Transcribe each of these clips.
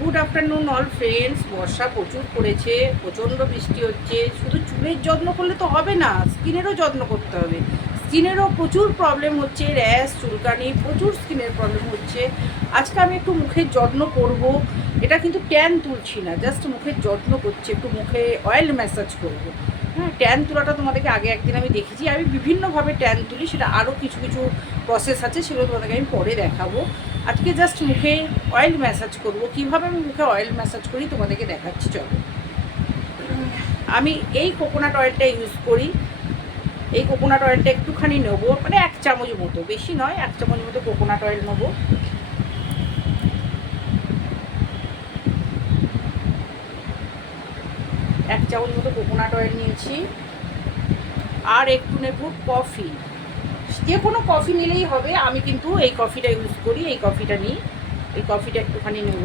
Good afternoon all friends. বর্ষা প্রচুর পড়েছে, প্রচণ্ড বৃষ্টি হচ্ছে। শুধু চুলের যত্ন করলে তো হবে না, স্কিনেরও যত্ন করতে হবে। স্কিনেরও প্রচুর প্রবলেম হচ্ছে, র্যাশ, চুলকানি, প্রচুর স্কিনের প্রবলেম হচ্ছে। আজকে আমি একটু মুখের যত্ন করব। এটা কিন্তু ট্যান তুলছি না, জাস্ট মুখের যত্ন করছি, একটু মুখে অয়েল ম্যাসাজ করব। হ্যাঁ, ট্যান তোলাটা তোমাদেরকে আগে একদিন আমি দেখেছি। আমি বিভিন্নভাবে ট্যান তুলি, সেটা আরও কিছু কিছু প্রসেস আছে, সেগুলো তোমাদেরকে আমি পরে দেখাবো। আজকে জাস্ট মুখে অয়েল ম্যাসাজ করব। কিভাবে আমি মুখে অয়েল ম্যাসাজ করি তোমাদেরকে দেখাচ্ছি, চলো। আমি এই কোকোনাট অয়েলটা ইউজ করি। এই কোকোনাট অয়েলটা একটুখানি নেবো, মানে 1 চামচ মতো, বেশি নয়, 1 চামচ মতো কোকোনাট অয়েল নেবো। এক চামচ মতো কোকোনাট অয়েল নিয়েছি। আর একটু নেব কফি, যে কোনো কফি নিলেই হবে। আমি কিন্তু এই কফিটা ইউজ করি, এই কফিটা নিই। এই কফিটা একটুখানি নেব।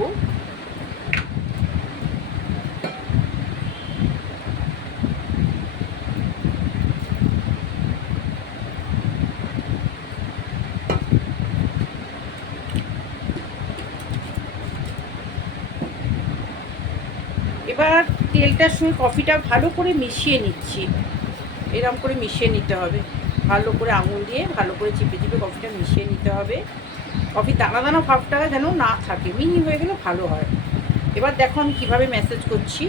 এবার তেলটার সঙ্গে কফিটা ভালো করে মিশিয়ে নিচ্ছি। এরকম করে মিশিয়ে নিতে হবে, ভালো করে আঙুল দিয়ে ভালো করে চিপে চিপে কফিটা মিশিয়ে নিতে হবে। কফি দানা দানা ভাবটা যেন না থাকে, মিহি হয়ে গেলে ভালো হয়। এবার দেখো আমি কীভাবে ম্যাসেজ করছি।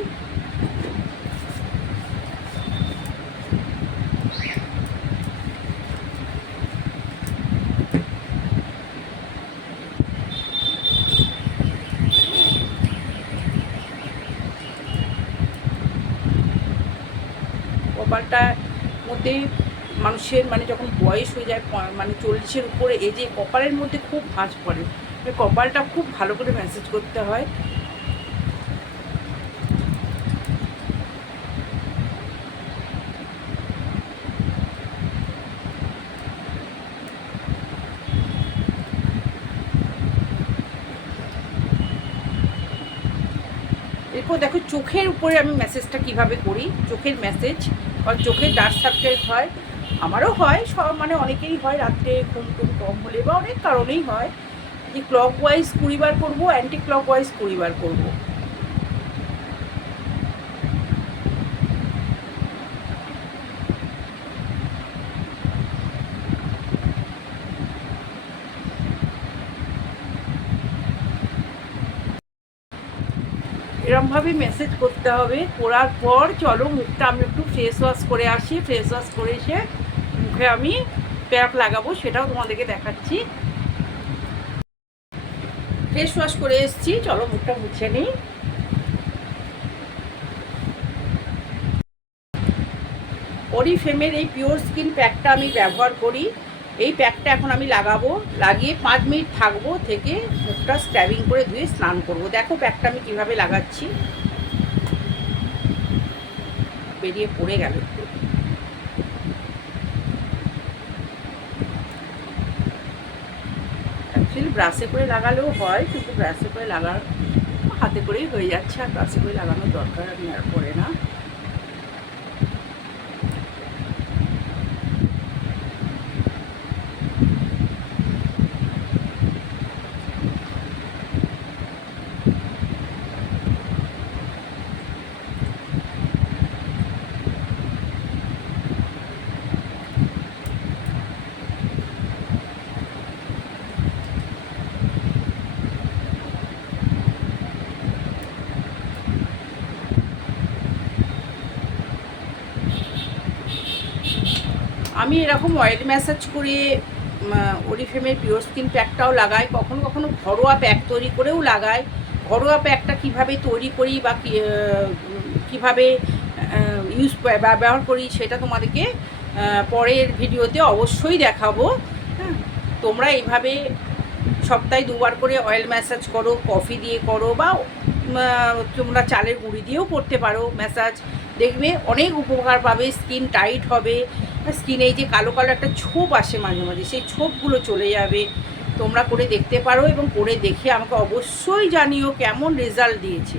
কপালটার মধ্যে মানুষের মানে যখন বয়স হয়ে যায়, মানে 40-এর উপরে, এই যে কপালের মধ্যে খুব ভাঁজ পড়ে, কপালটা খুব ভালো করে ম্যাসেজ করতে হয়। এরপর দেখো চোখের উপরে আমি ম্যাসেজটা কিভাবে করি। চোখের ম্যাসেজ, কারণ চোখের ডার্ক সার্কেল হয়, আমারও হয়, সব মানে অনেকেরই হয়, রাত্রে ঘুম টুম কম হলে বা অনেক কারণেই হয়। যে ক্লক ওয়াইজ 20 বার করবো, অ্যান্টি ক্লক ওয়াইজ 20 বার করবো। এরমভাবে মেসেজ করতে হবে। করার পর চলো মুখটা আমি একটু ফেস ওয়াশ করে আসি। ফেস ওয়াশ করে এসে মুখে আমি প্যাক লাগাবো, সেটাও তোমাদেরকে দেখাচ্ছি। ফেস ওয়াশ করে এসেছি, চলো মুখটা মুছে নিই। অরিফ্লেমের এই পিওর স্কিন প্যাকটা আমি ব্যবহার করি। এই প্যাকটা এখন আমি লাগাবো, লাগিয়ে 5 মিনিট থাকবো, থেকে মুখটা স্ক্রাবিং করে ধুয়ে স্নান করব। দেখো প্যাকটা আমি কিভাবে লাগাচ্ছি। বেরিয়ে পড়ে গেল। অ্যাকচুয়ালি ব্রাশে করে লাগালেও হয়, কিন্তু ব্রাশে করে লাগার হাতে করেই হয়ে যাচ্ছে, আর ব্রাশে করে লাগানোর দরকার আমি আর পড়ে না। আমি এরকম অয়েল ম্যাসাজ করে অরিফ্লেমের পিওর স্কিন প্যাকটাও লাগাই, কখনো কখনো ঘরোয়া প্যাক তৈরি করেও লাগাই। ঘরোয়া প্যাকটা কিভাবে তৈরি করি বা কীভাবে ব্যবহার করি সেটা তোমাদেরকে পরের ভিডিওতে অবশ্যই দেখাবো। হ্যাঁ, তোমরা এইভাবে সপ্তাহে 2 বার করে অয়েল ম্যাসাজ করো, কফি দিয়ে করো, বা তোমরা চালের গুঁড়ি দিয়েও করতে পারো ম্যাসাজ। দেখবে অনেক উপকার পাবে, স্কিন টাইট হবে, স্কিনে এই যে কালো কালো একটা ছোপ আসে মাঝে মাঝে, সেই ছোপগুলো চলে যাবে। তোমরা করে দেখতে পারো এবং করে দেখে আমাকে অবশ্যই জানিও কেমন রেজাল্ট দিয়েছে।